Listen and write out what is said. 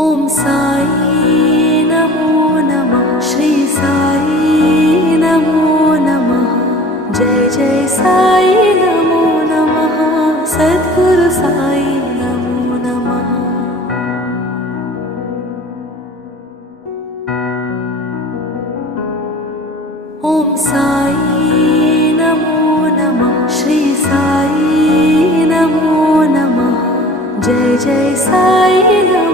ॐ साई नमो नमः। श्री साई नमो नमः। जय जय साई नमो नमः। सद्गुरु साई नमो नमः। ॐ साई नमो नमः। श्री साई नमो नमः। जय जय साई नमो